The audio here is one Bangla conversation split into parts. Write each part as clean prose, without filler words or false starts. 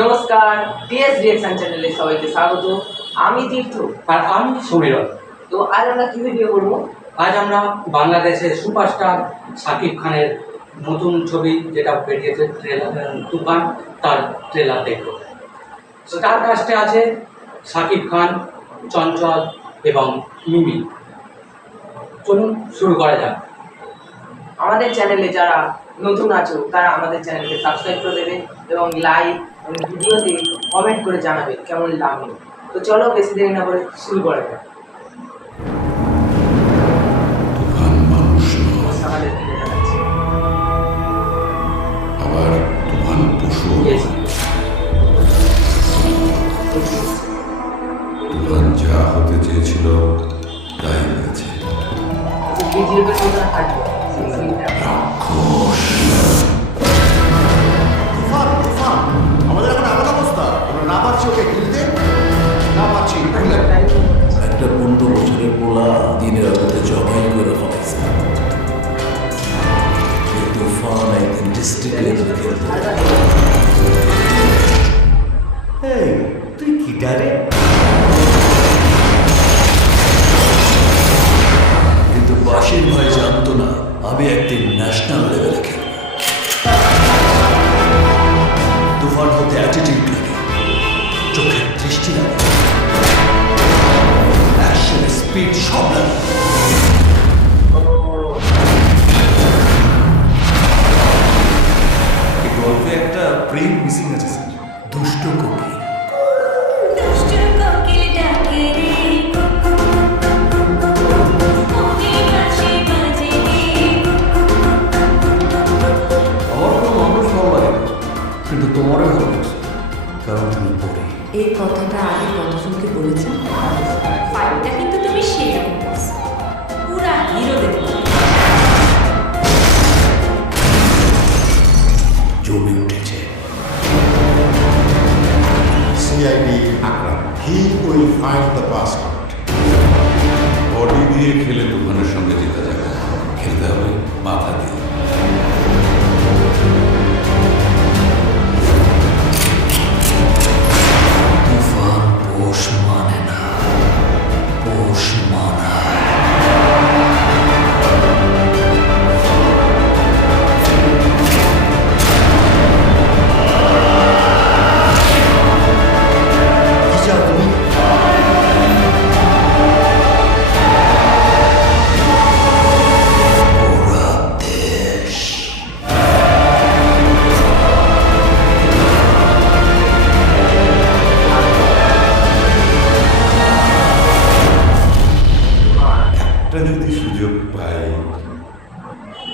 নমস্কার, টিএস রিঅ্যাকশন চ্যানেলে সবাইকে স্বাগত। আমি তীর্থ আর আমি সমীরণ। তো আজ আমরা কি ভিডিও করব? আজ আমরা বাংলাদেশের সুপারস্টার শাকিব খানের নতুন ছবি যেটা বেরিয়েছে ট্রেলার তুফান, তার ট্রেলার দেখব। স্টার কাস্টে আছে শাকিব খান, চঞ্চল এবং মিমি। চলুন শুরু করা যাক। আমাদের চ্যানেলে যারা নতুন আছো তারা আমাদের চ্যানেলকে সাবস্ক্রাইব করে দেবে এবং লাইক এবং ভিডিওতে কমেন্ট করে জানাবে কেমন লাগলো। তো চলো বেশি দেরি না করে শুরু করা যাক। তুফান মানুষ নয়, আমাদের দিকে দেখাচ্ছি। আবার তুফান পশু Yes. তুফান যা হতে চেয়েছিল তাই হয়েছে। BGF এর মধ্যে থাকবে সেই সিনটা। রাক্ষস তুফান তুফান আমাদের এখন এমন অবস্থা আমরা না পারছি ওকে গিলতে, না পারছি একটা 15 বছরের পোলা দিনের আলোতে জবাই করে ফেলেছে। এই তুফান একদিন ডিস্ট্রিক্ট লেভেল খেলতে। এই তুই কি ডারে কিন্তু বাসির ভাই জানতো না আমি একদিন ন্যাশনাল লেভেলে খেলব। তুফান হতে অ্যাটিটিউড লাগে, চোখের দৃষ্টি লাগে, অ্যাকশনের স্পিড সব লাগে। এই গল্পে একটা প্রেম মিসিং আছে স্যার। দুষ্ট কোকিল দুষ্টু কোকিল ডাকে রে কুকু ওরে বাজে বাজে রে আমার কোনো মানুষ ভালো লাগে না, কিন্তু তোমারও ভালো লাগছে, কারণ তুমি পড়ে। এই কথাটা আগে কতজনকে বলেছেন? ফাইটটা কিন্তু তুমি সেরকম করছো পুরা হিরোদের মতো। জমে উঠেছে। CID Akram he will find the password. Body দিয়ে খেলে তুফানের সঙ্গে জেতা যাবে, খেলতে হবে মাথা দিয়ে। তুফান পোষ মানে না, পোষ মানায়। কি চাও তুমি? পুরা দেশ একটা যদি সুযোগ পাই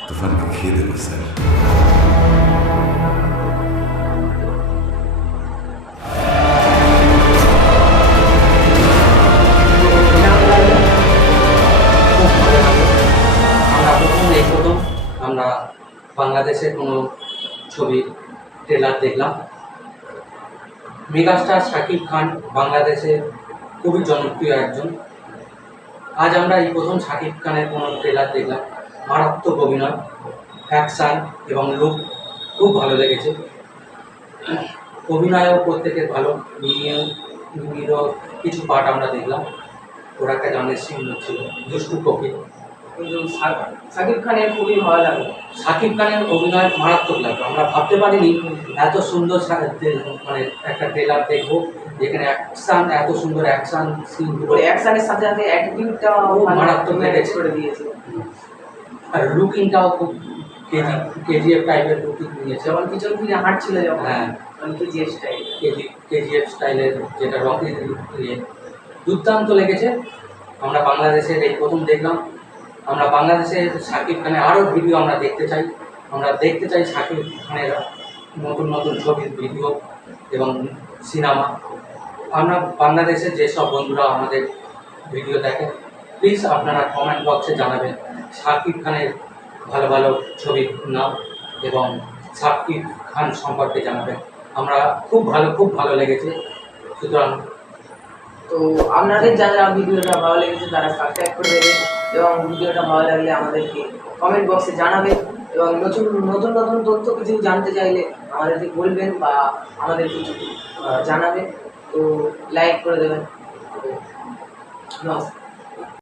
তুফানকে খেয়ে দেবো স্যার। প্রথম আমরা বাংলাদেশের কোনো ছবি ট্রেলার দেখলাম। মেগাস্টার শাকিব খান বাংলাদেশে খুবই জনপ্রিয় একজন। আজ আমরা এই প্রথম শাকিব খানের কোনো ট্রেলার দেখলাম। মারাত্মক অভিনয়, অ্যাকশান এবং লুক খুব ভালো লেগেছে। অভিনয়ও প্রত্যেকের ভালো। মিমিরও কিছু পার্ট আমরা দেখলাম। ওরা একটা গানের সিন ছিল, দুষ্টু কোকিল। কিন্তু শাকিব খানের খুবই ভালো লাগলো। শাকিব খানের অভিনয় মারাত্মক লাগলো। আমরা ভাবতে পারিনি এত সুন্দর মানে একটা ট্রেলার দেখবো যেখানে অ্যাকশান, এত সুন্দর অ্যাকশান সিনগুলো, ওই অ্যাকশনের সাথে সাথে অ্যাটিটিউডটাও মারাত্মক ম্যানেজ লেগেছে। করে দিয়েছে। আর লুকিংটাও খুব কেজিএফ টাইপের লুকিং নিয়েছে। যেমন পিছন থেকে হাঁটছিল যখন, হ্যাঁ, মানে কেজিএফ স্টাইল। কেজিএফ স্টাইলের যেটা রকি দুর্দান্ত লেগেছে। আমরা বাংলাদেশের এই প্রথম দেখলাম। আমরা বাংলাদেশের শাকিব খানের আরও ভিডিও আমরা দেখতে চাই। আমরা দেখতে চাই শাকিব খানের নতুন নতুন ছবির ভিডিও এবং সিনেমা। আমরা বাংলাদেশের যেসব বন্ধুরা আমাদের ভিডিও দেখেন, প্লিজ আপনারা কমেন্ট বক্সে জানাবেন শাকিব খানের ভালো ভালো ছবির নাম এবং শাকিব খান সম্পর্কে জানাবেন। আমরা খুব ভালো লেগেছে। সুতরাং তো আপনাদের যারা ভিডিওটা ভালো লেগেছে তারা সাবস্ক্রাইব করে দেবেন এবং ভিডিওটা ভালো লাগলে আমাদেরকে কমেন্ট বক্সে জানাবেন। এবং নতুন নতুন নতুন তথ্য কিছু জানতে চাইলে আমাদেরকে বলবেন বা আমাদের কিছু জানাবেন। তো লাইক করে দেবেন। নমস্কার।